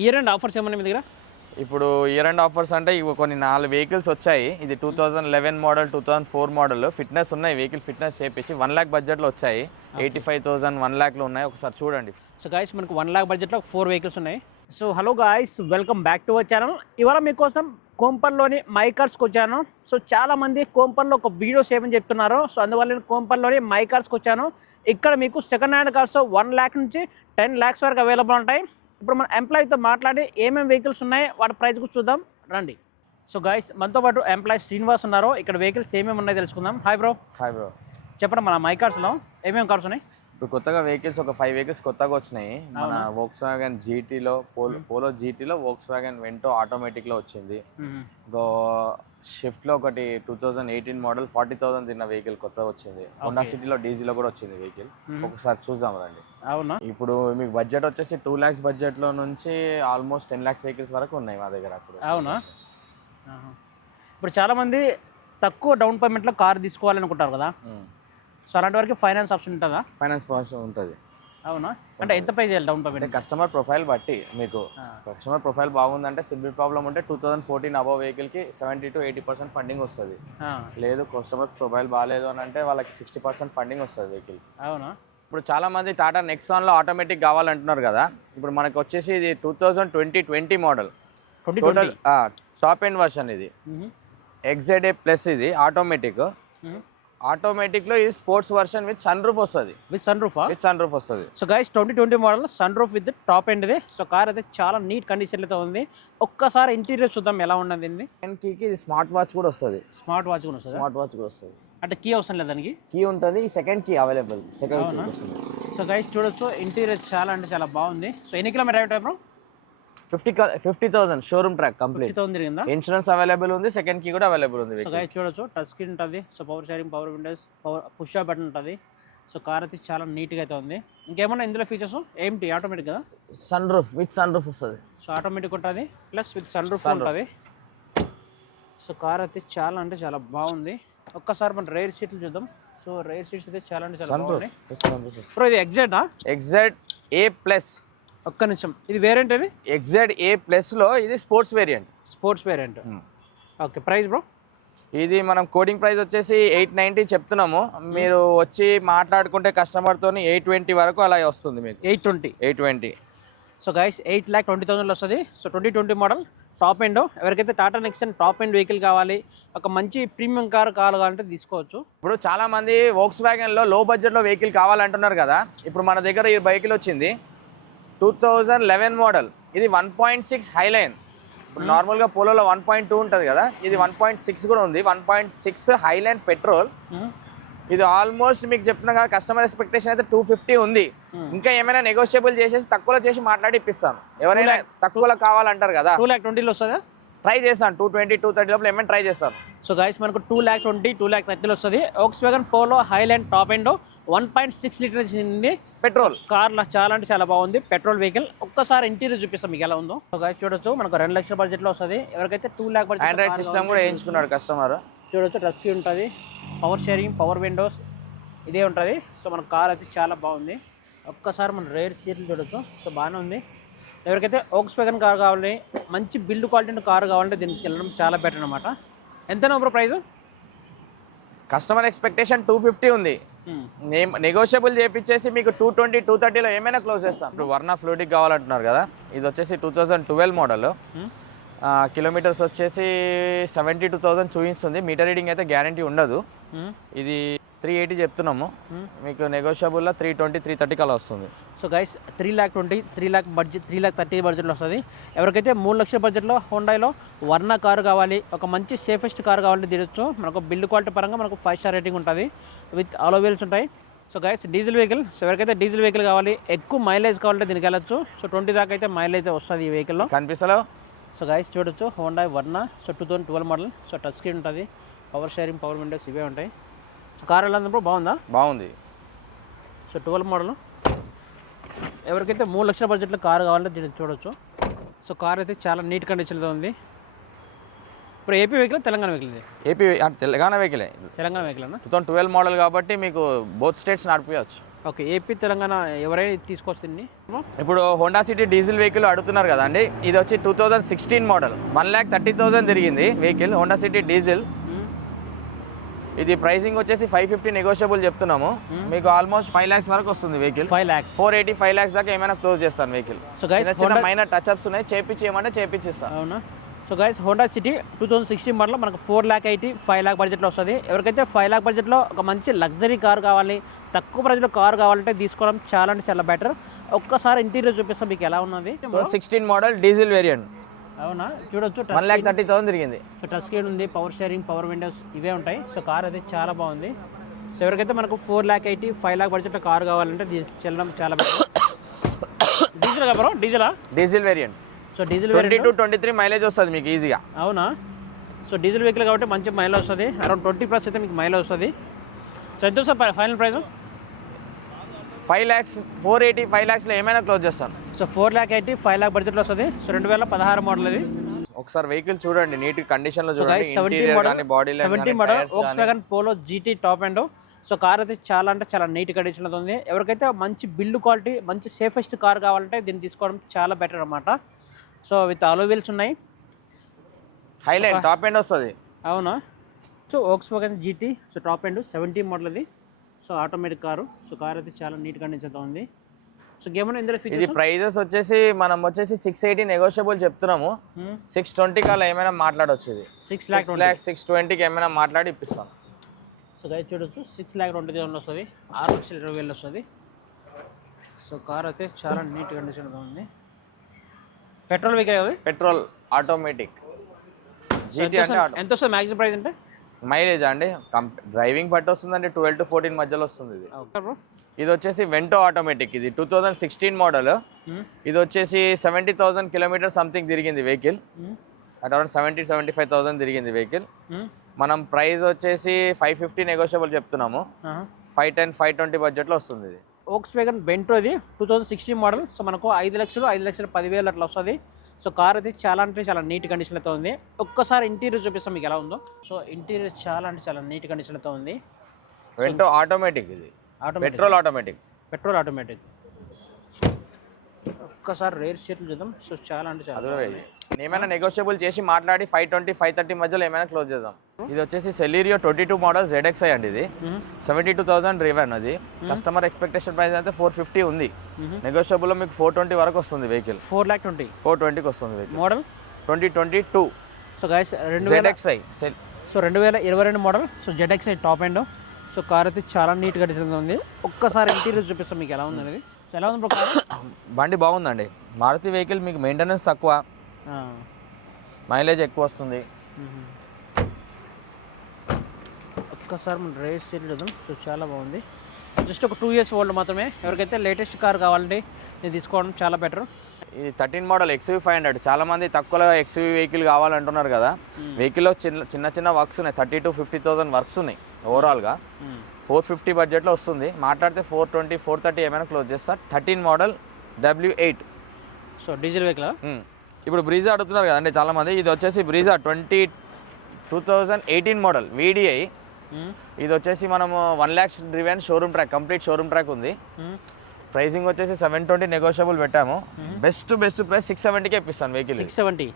Year and offers ఏమన్నా మీ దగ్గర? ఇప్పుడు ఇయర్ అండ్ ఆఫర్స్ అంటే ఇవి కొన్ని నాలుగు వెహికల్స్ వచ్చాయి. ఇది two thousand eleven model two thousand four model fitness ఉన్నాయి వెహికల్ ఫిట్నెస్ చేపించి వన్ ల్యాక్ బడ్జెట్లో వచ్చాయి. ఎయిటీ ఫైవ్ థౌసండ్ వన్ ల్యాక్లో ఉన్నాయి. ఒకసారి చూడండి. సో గాయస్ మనకు వన్ లాక్ బడ్జెట్లో ఫోర్ వెహికల్స్ ఉన్నాయి. So hello guys welcome back to our channel ఇవాళ మీకోసం కోంపల్లోని మైకర్స్కి వచ్చాను. సో చాలా మంది కోంపల్లో ఒక వీడియోస్ ఏమని చెప్తున్నారు. సో అందువల్ల నేను కోంపల్లోని మైకర్స్కి వచ్చాను. ఇక్కడ మీకు second hand cars one lakh నుంచి టెన్ ల్యాక్స్ వరకు అవైలబుల్ ఉంటాయి. ఇప్పుడు మన ఎంప్లాయీతో మాట్లాడి ఏమేమి వెహికల్స్ ఉన్నాయి వాటి ప్రైస్ కూడా చూద్దాం రండి. సో గాయస్ మనతో పాటు ఎంప్లాయీ శ్రీనివాస్ ఉన్నారు. ఇక్కడ వెహికల్స్ ఏమేమి ఉన్నాయో తెలుసుకుందాం. హాయ్ బ్రో హాయ్ బ్రో చెప్పండి మన మైకార్స్లో ఏమేమి కార్స్ ఉన్నాయి? ఇప్పుడు కొత్తగా వెహికల్స్ ఒక ఫైవ్ వెహికల్స్ కొత్తగా వచ్చినాయి. మన? వోక్స్ వ్యాగన్ జీటీలో పోలో పోలో జీటీలో వోక్స్ వ్యాగన్ వెంటో ఆటోమేటిక్లో వచ్చింది. ఇంకో షిఫ్ట్లో ఒకటి two thousand eighteen model forty thousand తిన్న వెహికల్ కొత్తగా వచ్చింది. హోండా సిటీలో డీజిల్లో కూడా వచ్చింది వెహికల్ ఒకసారి చూద్దాం రండి. అవునా? ఇప్పుడు మీకు బడ్జెట్ వచ్చేసి టూ ల్యాక్స్ బడ్జెట్లో నుంచి ఆల్మోస్ట్ టెన్ ల్యాక్స్ వెహికల్స్ వరకు ఉన్నాయి మా దగ్గర అప్పుడు. అవునా? ఇప్పుడు చాలామంది తక్కువ డౌన్ పేమెంట్లో కార్ తీసుకోవాలనుకుంటారు కదా. సో అలాంటి వరకు ఫైనాన్స్ ఆప్షన్ ఉంటుందా? ఫైనాన్స్ ప్రాసెస్ ఉంటుంది. అవునా? అంటే ఎంత పే చేయాలి డౌన్ పేమెంట్? కస్టమర్ ప్రొఫైల్ బట్టి మీకు కస్టమర్ ప్రొఫైల్ బాగుందంటే సిబిల్ ప్రాబ్లం ఉంటే టూ థౌసండ్ ఫోర్టీన్ అబవ్ వెహికల్కి seventy to eighty percent funding వస్తుంది. లేదు కస్టమర్ ప్రొఫైల్ బాగాలేదు అని అంటే వాళ్ళకి సిక్స్టీ పర్సెంట్ ఫండింగ్ వస్తుంది వెహికల్ అవునా? ఇప్పుడు చాలా మంది టాటా నెక్సాన్లో ఆటోమేటిక్ కావాలంటున్నారు కదా. ఇప్పుడు మనకి వచ్చేసి ఇది two thousand twenty twenty model total top end version ఇది. ఎక్జెడే ప్లస్ ఇది ఆటోమేటిక్ ఆటోమేటిక్లో ఇది sports version with sunroof వస్తుంది. With sunroof? With sunroof వస్తుంది. So guys twenty twenty model sunroof with top end ఇది so car అయితే చాలా neat condition అయితే ఉంది. ఒక్కసారి ఇంటీరియర్ చూద్దాం ఎలా ఉన్నది ఇది స్మార్ట్ వాచ్ కూడా వస్తుంది. స్మార్ట్ వాచ్ కూడా వస్తుంది? స్మార్ట్ వాచ్ కూడా వస్తుంది. అంటే కీ అవసరం లేదు దానికి? కీ ఉంటుంది second key available second so guys చూడొచ్చు. ఇంటీరియర్ చాలా అంటే చాలా బాగుంది. సో ఎన్ని kilometre time fifty fifty thousand showroom track complete. Insurance available ఉంది సెకండ్ కీ కూడా అవైలబుల్ ఉంది చూడొచ్చు టచ్ స్క్రీన్ ఉంటుంది so power steering power windows power push button ఉంటుంది. సో కార్ అయితే చాలా నీట్గా అయితే ఉంది. ఇంకేమన్నా ఇందులో ఫీచర్స్ ఏంటి ఆటోమేటిక్ కదా? Sunroof with sunroof వస్తుంది. సో ఆటోమేటిక్ ఉంటుంది ప్లస్ విత్ సన్ రూఫ్. ఉంటుంది. సో కార్ అయితే చాలా అంటే చాలా బాగుంది. ఒక్కసారి మన రైర్ సీట్లు చూద్దాం. సో రైర్ సీట్స్ అయితే చాలా అంటే చాలా బాగున్నాయి. బ్రో ఇది ఎగ్జాక్టా ఎగ్జాక్ట్ ఏ ప్లస్ ఒక్క నిమిషం. ఇది వేరియంట్ ఇది ఎగ్జాక్ట్ ఏ ప్లస్లో ఇది sports variant sports variant okay price bro ఇది మనం కోడింగ్ ప్రైస్ వచ్చేసి ఎయిట్ నైంటీ చెప్తున్నాము. మీరు వచ్చి మాట్లాడుకుంటే కస్టమర్తో ఎయిట్ ట్వంటీ వరకు అలా వస్తుంది మీకు. Eight twenty eight twenty so guys eight lakh twenty థౌసండ్లో వస్తుంది. So twenty twenty model top end ఎవరికైతే Tata Nexon top end vehicle కావాలి ఒక మంచి ప్రీమియం కార్ కావాలంటే తీసుకోవచ్చు. ఇప్పుడు చాలా మంది వోక్స్ వ్యాగన్లో లో బడ్జెట్లో వెహికల్ కావాలంటున్నారు కదా. ఇప్పుడు మన దగ్గర ఈ వెహికల్ వచ్చింది. Two thousand eleven model. ఇది వన్ పాయింట్ సిక్స్ హైలైన్ ఇప్పుడు నార్మల్గా పోలోలో వన్ పాయింట్ టూ ఉంటుంది కదా ఇది వన్ పాయింట్ సిక్స్ కూడా ఉంది. One point six highline petrol. ఇది ఆల్మోస్ట్ మీకు చెప్తున్నా కదా కస్టమర్ ఎక్స్పెక్టేషన్ అయితే టూ ఫిఫ్టీ ఉంది. ఇంకా ఏమైనా నెగోషియబుల్ చేసేసి తక్కువలో చేసి మాట్లాడి ఇప్పిస్తాను. ఎవరైనా తక్కువలో కావాలంటారు కదా. టూ ల్యాక్ ట్వంటీలో వస్తుందా? ట్రై చేస్తాను. టూ ట్వంటీ టూ థర్టీ లోపల ఏమైనా ట్రై చేస్తాను. సో గైస్ మనకు two lakh twenty two lakh థర్టీలో వస్తుంది. Volkswagen Polo highline top end one point six litre ఇచ్చింది పెట్రోల్. కార్లో చాలా అంటే చాలా బాగుంది. Petrol vehicle. ఒక్కసారి ఇంటీరియర్ చూపిస్తాం మీకు ఎలా ఉందో. గైస్ చూడొచ్చు. మనకు రెండు లక్షల బడ్జెట్లో వస్తుంది. ఎవరికైతే two lakh budget android system కూడా వేయించుకున్నాడు కస్టమర్ చూడొచ్చు. టచ్ స్క్రీన్ ఉంటుంది. పవర్ షేరింగ్ పవర్ విండోస్ ఇదే ఉంటుంది. సో మన కార్ అయితే చాలా బాగుంది. ఒక్కసారి మన రేర్ సీట్లు చూడొచ్చు. సో బాగానే ఉంది. ఎవరికైతే ఓక్స్ వ్యాగన్ కార్ కావాలి మంచి బిల్డ్ క్వాలిటీ కార్ కావాలంటే దీనికి వెళ్ళడం చాలా బెటర్ అనమాట ఎంత bro price customer expectation two fifty ఉంది. నెగోషియబుల్ చేపించేసి మీకు టూ ట్వంటీ టూ థర్టీలో ఏమైనా క్లోజ్ చేస్తాం. ఇప్పుడు వర్ణ ఫ్లూటిక్ కావాలంటున్నారు కదా ఇది వచ్చేసి two thousand twelve model kilometres వచ్చేసి సెవెంటీ టూ థౌసండ్ చూపిస్తుంది. మీటర్ రీడింగ్ అయితే గ్యారంటీ ఉండదు. ఇది త్రీ ఎయిటీ చెప్తున్నాము. మీకు నెగోషియబుల్లో త్రీ ట్వంటీ త్రీ థర్టీకి అలా వస్తుంది. So guys three lakh twenty three lakh budget three lakh thirty బడ్జెట్లో వస్తుంది. ఎవరికైతే మూడు లక్షల బడ్జెట్లో హోండాలో వర్ణ కారు కావాలి ఒక మంచి సేఫెస్ట్ కార్ కావాలంటే తీరొచ్చు. మనకు బిల్డ్ క్వాలిటీ పరంగా మనకు ఫైవ్ స్టార్ రేటింగ్ ఉంటుంది విత్ ఆలో వీల్స్ ఉంటాయి. So guys diesel vehicle so ఎవరికైతే డీజిల్ వెహికల్ కావాలి ఎక్కువ మైలేజ్ కావాలంటే దీనికి వెళ్ళచ్చు. సో ట్వంటీ దాకా అయితే మైలేజ్ వస్తుంది ఈ వెహికల్లో కనిపిస్తలో సో గైస్ చూడొచ్చు Honda Verna so two thousand twelve model so touch screen ఉంటుంది. పవర్ షేరింగ్ పవర్ విండోస్ ఇవే ఉంటాయి. కార్ ఎలా ఉంది బాగుందా? బాగుంది. సో ట్వెల్వ్ మోడల్ ఎవరికైతే మూడు లక్షల బడ్జెట్లో కారు కావాలంటే దీన్ని చూడొచ్చు. సో కార్ అయితే చాలా నీట్ కండిషన్లో ఉంది. ఇప్పుడు ఏపీ వెహికల్ తెలంగాణ వెహికల్ ఇది? ఏపీ తెలంగాణ వెహికలే తెలంగాణ వెహికల్ అన్న టూ థౌసండ్ ట్వెల్వ్ మోడల్ కాబట్టి మీకు బోత్ స్టేట్స్ నడిపించవచ్చు ఓకే ఏపీ తెలంగాణ ఎవరైనా తీసుకొస్తుంది ఇప్పుడు హోండా సిటీ డీజిల్ వెహికల్ అడుగుతున్నారు కదా అండి ఇది వచ్చి two thousand sixteen model one lakh thirty thousand తిరిగింది వెహికల్ హోండా సిటీ డీజిల్ ఇది ప్రైసింగ్ వచ్చేసి ఫైవ్ ఫిఫ్టీ నెగోషియబుల్ చెప్తున్నాము. మీకు ఆల్మోస్ట్ ఫైవ్ ల్యాక్స్ వరకు వస్తుంది vehicle five lakhs four eighty five lakhs దాకా ఏమైనా క్లోజ్ చేస్తాను వెహికల్ సో గైస్ చిన్న మైనర్ ఉన్నాయి. చేపించి ఏమంటే చేపించిస్తాను అవునా? So guys Honda City two thousand sixteen model మనకు four lakh eighty five lakh బడ్జెట్లో వస్తుంది. ఎవరికైతే ఫైవ్ ల్యాక్ బడ్జెట్లో ఒక మంచి లగ్జరీ కార్ కావాలి తక్కువ ప్రైస్లో కార్ కావాలంటే తీసుకోవడం చాలా అంటే చాలా బెటర్ ఒక్కసారి ఇంటీరియర్ చూపిస్తాం మీకు ఎలా ఉన్నది. సిక్స్టీన్ మోడల్ డీజిల్ వేరియంట్ అవునా? చూడొచ్చు వన్ ల్యాక్ థర్టీ థౌసండ్ తిరిగింది. సో టచ్ స్క్రీన్ ఉంది పవర్ షేరింగ్ పవర్ విండోస్ ఇవే ఉంటాయి. సో కార్ అయితే చాలా బాగుంది. సో ఎవరికైతే మనకు four lakh eighty five lakh బడ్జెట్లో కార్ కావాలంటే చెల్లడం చాలా డీజిల్ కదా డీజిలా diesel variant so diesel twenty two twenty three mileage వస్తుంది మీకు ఈజీగా అవునా? సో డీజిల్ వెహికల్ కాబట్టి మంచి మైలేజ్ వస్తుంది. అరౌండ్ ట్వంటీ ప్లస్ అయితే మీకు మైలేజ్ వస్తుంది. సో ఎంత వస్తుంది final price five lakhs four eighty five ల్యాక్స్లో ఏమైనా క్లోజ్ చేస్తాను so four lakh eighty five lakh బడ్జెట్లో వస్తుంది. సో రెండు వేల పదహారు మోడల్ ఇది ఒకసారి వెహికల్ చూడండి నీట్ కండిషన్లో సో చూడండి ఇంటీరియర్ కానీ body seventeen model Volkswagen Polo GT top and so car అయితే చాలా అంటే చాలా నీట్ కండిషన్లో ఉంది. ఎవరికైతే మంచి బిల్డ్ క్వాలిటీ మంచి సేఫెస్ట్ కార్ కావాలంటే దీన్ని తీసుకోవడం చాలా బెటర్ అనమాట సో విత్ అలో వీల్స్ ఉన్నాయి. హైలైట్ టాప్ ఎండ్ వస్తుంది. అవునా? So Volkswagen GT so top and seventeen model ఇది so automatic car. So car అయితే చాలా నీట్ కండిషన్తో ఉంది సో గేమ్ ఇందులో ఇది ప్రైజెస్ వచ్చేసి మనం వచ్చేసి సిక్స్ ఎయిటీ నెగోషియబుల్ చెప్తున్నాము. సిక్స్ ట్వంటీకి అలా ఏమైనా మాట్లాడొచ్చు ఇది. సిక్స్ ల్యాక్ ల్యాక్ సిక్స్ ట్వంటీకి ఏమైనా మాట్లాడి ఇప్పిస్తాం. సో గైస్ చూడొచ్చు సిక్స్ ల్యాక్ ట్వంటీ థౌసండ్ వస్తుంది. ఆరు లక్షల ఇరవై వేలు వస్తుంది. సో కార్ అయితే చాలా నీట్ కండిషన్లో ఉంది petrol vehicle petrol automatic GT అంటే ఎంత వస్తుంది? మ్యాక్సిమం ప్రైస్ అంటే? మైలేజ్ అండి? డ్రైవింగ్ బట్టి వస్తుందండి ట్వెల్వ్ టు ఫోర్టీన్ మధ్యలో వస్తుంది ఇది. ఇది వచ్చేసి వెంటో ఆటోమేటిక్. ఇది టూ థౌజండ్ సిక్స్టీన్ మోడల్. ఇది వచ్చేసి సెవెంటీ థౌసండ్ కిలోమీటర్ సంథింగ్ తిరిగింది vehicle. Around seventy seventy five thousand తిరిగింది వెహికల్. మనం ప్రైస్ వచ్చేసి ఫైవ్ ఫిఫ్టీ నెగోషియబుల్ చెప్తున్నాము. Five ten five twenty budget వస్తుంది ఇది. ఓక్స్ వేగన్ బెంటో ఇది two thousand sixteen model so మనకు ఐదు లక్షలు ఐదు లక్షల పదివేలు అట్లా వస్తుంది. సో కార్ అయితే చాలా అంటే చాలా నీట్ కండిషన్లతో ఉంది. ఒక్కసారి ఇంటీరియర్ చూపిస్తాం మీకు ఎలా ఉందో. సో ఇంటీరియర్ చాలా అంటే చాలా నీట్ కండిషన్లతో ఉంది. వెంటో ఆటోమేటిక్ ఇది. Automatic. Petrol automatic. Petrol automatic. ఒక్కసారి రేర్ షీట్లు చూద్దాం. సో చాలా అంటే చాలా. ఏమైనా నెగోషియబుల్ చేసి మాట్లాడి ఫైవ్ ట్వంటీ ఫైవ్ థర్టీ మధ్యలో ఏమైనా క్లోజ్ చేద్దాం. ఇది వచ్చేసి Celerio twenty two model ZXI అండి ఇది. సెవెంటీ టూ థౌసండ్ రివెన్ అది. కస్టమర్ ఎక్స్పెక్టేషన్ ప్రైస్ అయితే ఫోర్ ఫిఫ్టీ ఉంది. నెగోషియబుల్లో మీకు ఫోర్ ట్వంటీ వరకు వస్తుంది vehicle four lakh twenty four ట్వంటీకి వస్తుంది vehicle model twenty twenty two so guys రెండు జెడ్ఎక్స్ఐ సో రెండు వేల ఇరవై రెండు model so ZX top end so car అయితే చాలా నీట్గా డిజైన్ ఉంది. ఒక్కసారి ఇంటీరియర్ చూపిస్తాం మీకు ఎలా ఉంది అనేది ఎలా ఉంది బండి బాగుందండి. మారుతి వెహికల్ మీకు మెయింటెనెన్స్ తక్కువ. మైలేజ్ ఎక్కువ వస్తుంది. ఒక్కసారి మనం రేస్ చూద్దాం. సో చాలా బాగుంది. జస్ట్ ఒక టూ ఇయర్స్ ఓల్డ్ మాత్రమే. ఎవరికైతే లేటెస్ట్ కార్ కావాలంటే ఇది తీసుకోవడం చాలా బెటర్ ఇది thirteen model XV five hundred చాలా మంది తక్కువలో ఎక్స్వీ వెహికల్ కావాలంటున్నారు కదా. వెహికల్లో చిన్న చిన్న చిన్న వర్క్స్ ఉన్నాయి. Thirty two fifty thousand works ఉన్నాయి ఓవరాల్గా ఫోర్ ఫిఫ్టీ బడ్జెట్లో వస్తుంది. మాట్లాడితే ఫోర్ ట్వంటీ ఫోర్ థర్టీ ఏమైనా క్లోజ్ చేస్తా. Thirteen model W eight so diesel vehicle ఇప్పుడు బ్రీజా అడుగుతున్నారు కదండి చాలా మంది. ఇది వచ్చేసి Brezza twenty two thousand eighteen model VDI ఇది వచ్చేసి మనము one lakhs driven showroom track complete showroom track ఉంది. ప్రైసింగ్ వచ్చేసి సెవెన్ ట్వంటీ నెగోషియబుల్ పెట్టాము. బెస్ట్ బెస్ట్ ప్రైస్ సిక్స్ సెవెంటీకి ఇప్పిస్తాను vehicle six seventy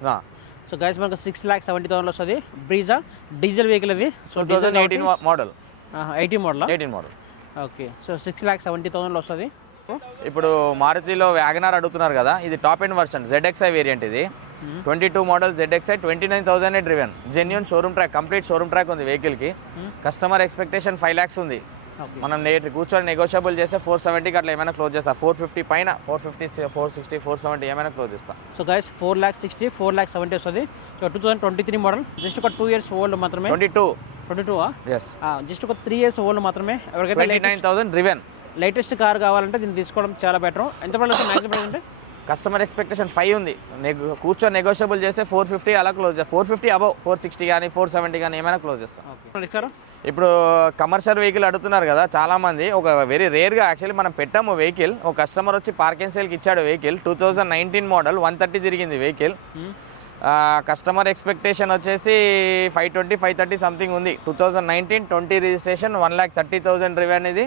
so guys మనకు సిక్స్ ల్యాక్ సెవెంటీ థౌసండ్ వస్తుంది. బ్రీజా డీజిల్ వెహికల్ ఇది so thousand eighteen model eighty model eighteen model okay so six lakh seventy థౌసండ్లో వస్తుంది. ఇప్పుడు మారుతిలో వ్యాగనార్ అడుగుతున్నారు కదా ఇది top end version ZXI variant ఇది. Twenty two model ZXI twenty nine thousand driven genuine showroom track complete showroom track ఉంది వెహికల్కి customer expectation five lakhs ఉంది. మనం నేటి కూర్చొని నెగోషియబుల్ చేస్తే ఫోర్ సెవెంటీకి అట్లా ఏమైనా క్లోజ్ చేస్తా. ఫోర్ ఫిఫ్టీ పైన four fifty four sixty four seventy ఏమైనా క్లోజ్ చేస్తా. So guys four lakh sixty four lakh seventy వస్తుంది. So two thousand twenty three model just ఒక టూ ఇయర్స్ ఓల్డ్ మాత్రమే. Twenty two twenty two yes just ఒక three years old మాత్రమే. ఎవరికైతే nine thousand driven latest car కావాలంటే దీన్ని తీసుకోవడం చాలా బెటర్ ఎంత పడలేదు మ్యాక్సిమం అంటే కస్టమర్ ఎక్స్పెక్టేషన్ ఫైవ్ ఉంది. నెగో కూర్చొని నెగోషియబుల్ చేస్తే ఫోర్ ఫిఫ్టీ అలా క్లోజ్ చేస్తా. Four fifty above four sixty కానీ ఫోర్ సెవెంటీ కానీ ఏమైనా క్లోజ్ చేస్తాం. ఇప్పుడు కమర్షియల్ వెహికల్ అడుగుతున్నారు కదా చాలా మంది ఒక వెరీ రేర్గా యాక్చువల్లీ మనం పెట్టాము వెహికల్ ఒక కస్టమర్ వచ్చి పార్కింగ్ సేల్కి ఇచ్చాడు vehicle two thousand nineteen model one thirty తిరిగింది వెహికల్ కస్టమర్ ఎక్స్పెక్టేషన్ వచ్చేసి five twenty five thirty something ఉంది. Two thousand nineteen twenty registration one lakh thirty thousand driven ఇది.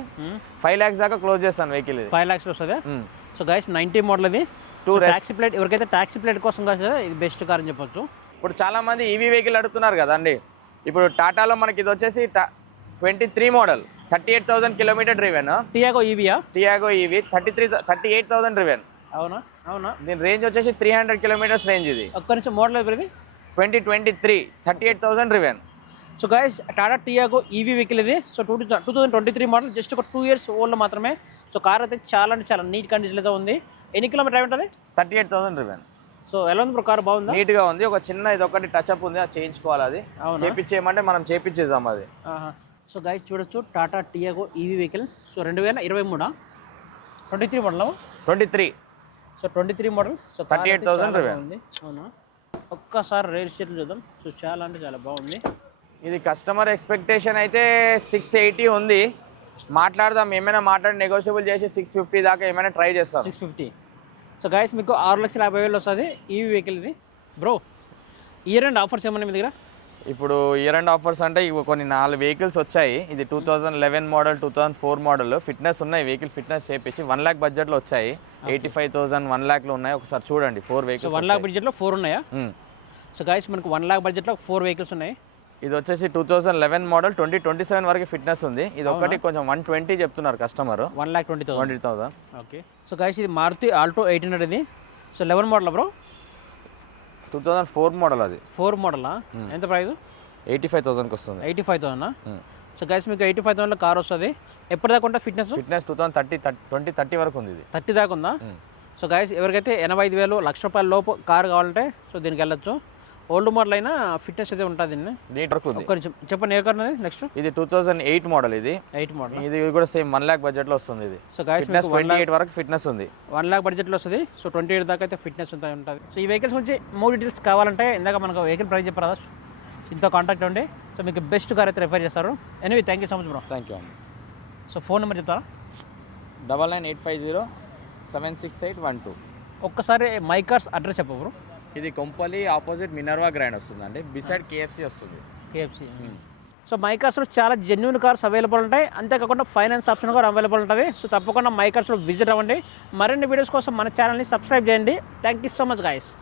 ఫైవ్ ల్యాక్స్ దాకా క్లోజ్ చేస్తాను వెహికల్ ఫైవ్ ల్యాక్స్లో వస్తుంది. సో గైస్ నైంటీ మోడల్ ఇది. Two. Taxi plate ఎవరికైతే ట్యాక్సీ ప్లేట్ కోసం కాదు ఇది బెస్ట్ కార్ అని చెప్పొచ్చు. ఇప్పుడు చాలా మంది ఈవీ వెహికల్ అడుగుతున్నారు కదండి. ఇప్పుడు టాటాలో మనకి ఇది వచ్చేసి twenty three model thirty eight thousand kilometer driven Tiago ఈవీయా Tiago EV thirty three thirty eight thousand driven అవునా? అవునా? దీని రేంజ్ వచ్చేసి త్రీ హండ్రెడ్ కిలోమీటర్స్ రేంజ్ ఇది. ఒక్క నిమిషం మోడల్ ఎవరిది? Twenty twenty three thirty eight thousand driven so guys Tata Tiago EV vehicle ఇది. So two two thousand twenty three model just ఒక టూ ఇయర్స్ ఓల్డ్ మాత్రమే. సో కార్ అయితే చాలా అంటే చాలా నీట్ కండిషన్లో ఉంది. ఎన్ని కిలోమీటర్ డ్రైవ్ ఉంటుంది? Thirty eight thousand driven so ఎలా ఉంది బ్రో కార్? బాగుందా? నీట్గా ఉంది. ఒక చిన్న ఇది ఒకటి టచ్ అప్ ఉంది. అది చేయించుకోవాలి అది? చేపించేయమంటే మనం చేపించేద్దాం అది. సో గైస్ చూడొచ్చు. Tata Tiago EV vehicle so రెండు వేల ఇరవై మూడా? Twenty three model twenty three. So twenty three model so 38,000 రూపాయలు. ఉంది అవునా? ఒక్కసారి షీట్లు చూద్దాం. సో చాలా అంటే చాలా బాగుంది. ఇది కస్టమర్ ఎక్స్పెక్టేషన్ అయితే సిక్స్ ఎయిటీ ఉంది. మాట్లాడదాం ఏమైనా మాట్లాడి నెగోషియబుల్ చేసి సిక్స్ ఫిఫ్టీ దాకా ఏమైనా ట్రై చేస్తాం. సిక్స్ ఫిఫ్టీ సో గైస్ మీకు ఆరు లక్షల యాభై వేలు వస్తుంది ఈవీ వెహికల్ ఇది. బ్రో ఇయర్ అండ్ ఆఫర్స్ ఏమన్నా మీ దగ్గర? ఇప్పుడు ఇయర్ అండ్ ఆఫర్స్ అంటే ఇవి కొన్ని నాలుగు వెహికల్స్ వచ్చాయి. ఇది two thousand eleven model two thousand four model fitness ఉన్నాయి వెహికల్ ఫిట్నెస్ చేపించి వన్ ల్యాక్ బడ్జెట్లో వచ్చాయి. ఎయిటీ ఫైవ్ థౌసండ్ వన్ ల్యాక్లో ఉన్నాయి. ఒకసారి చూడండి ఫోర్ వెహికల్స్ వన్ లాక్ బడ్జెట్లో ఫోర్ ఉన్నాయా? సో గైస్ మనకు వన్ లాక్ బడ్జెట్లో ఫోర్ వెహికల్స్ ఉన్నాయి. ఇది వచ్చేసి two thousand eleven model twenty twenty seven వరకు ఫిట్నెస్ ఉంది. ఇది ఒకటి కొంచెం వన్ ట్వంటీ చెప్తున్నారు customer one lakh twenty twenty thousand okay so guys ఇది మారుతి ఆల్టో ఎయిట్ హండ్రెడ్ ఇది. So eleven model bro two thousand four model అది. ఫోర్ మోడలా ఎంత ప్రైస్ ఎయిటీ ఫైవ్ థౌసండ్కి వస్తుంది. Eighty five thousand so guys మీకు eighty five థౌసండ్లో car వస్తుంది ఎప్పటిదాకా fitness fitness two thousand thirty twenty thirty వరకు ఉంది ఇది. థర్టీ దాకా ఉందా? సో గైస్ ఎవరికైతే ఎనభై ఐదు వేలు లక్ష రూపాయల లోపు కార్ కావాలంటే సో దీనికి వెళ్ళొచ్చు. ఓల్డ్ మోడల్ అయినా ఫిట్నెస్ అయితే ఉంటుంది నీట్ వరకు నిమిషం. చెప్పండి ఏ కార్ నెక్స్ట్? ఇది టూ థౌసండ్ ఎయిట్ మోడల్ ఇది. ఎయిట్ మోడల్ ఇది కూడా సేమ్ వన్ ల్యాక్ బడ్జెట్లో వస్తుంది ఇది. సో ఫిట్నెస్ ట్వంటీ ఎయిట్ వరకు ఫిట్నెస్ ఉంది. వన్ లాక్ బడ్జెట్లో వస్తుంది. సో ట్వంటీ ఎయిట్ దాకా అయితే ఫిట్నెస్ ఉంటుంది ఉంటుంది. సో ఈ వెహికల్స్ గురించి మూడు డీటెయిల్స్ కావాలంటే ఇందాక మనకు వెహికల్ ప్రైస్ చెప్పారు ఇంతో కాంటాక్ట్ ఉండి. సో మీకు బెస్ట్ కార్ అయితే రిఫర్ చేస్తారు. Anyway thank you so much bro thank you అండి సో ఫోన్ నెంబర్ చెప్తారా? Double nine eight five zero seven six eight one two ఒక్కసారి మై కార్స్ అడ్రస్ చెప్పు బ్రో ఇది కొంపల్లి ఆపోజిట్ మినర్వా గ్రాండ్ వస్తుందండి. Beside KFC వస్తుంది. KFC. So my కార్స్లో చాలా genuine cars available ఉంటాయి. అంతేకాకుండా ఫైనాన్స్ ఆప్షన్ కూడా అవైలబుల్ ఉంటుంది. సో తప్పకుండా మై కార్స్లో విజిట్ అవ్వండి. మరిన్ని వీడియోస్ కోసం మన ఛానల్ని సబ్స్క్రైబ్ చేయండి. Thank you so much guys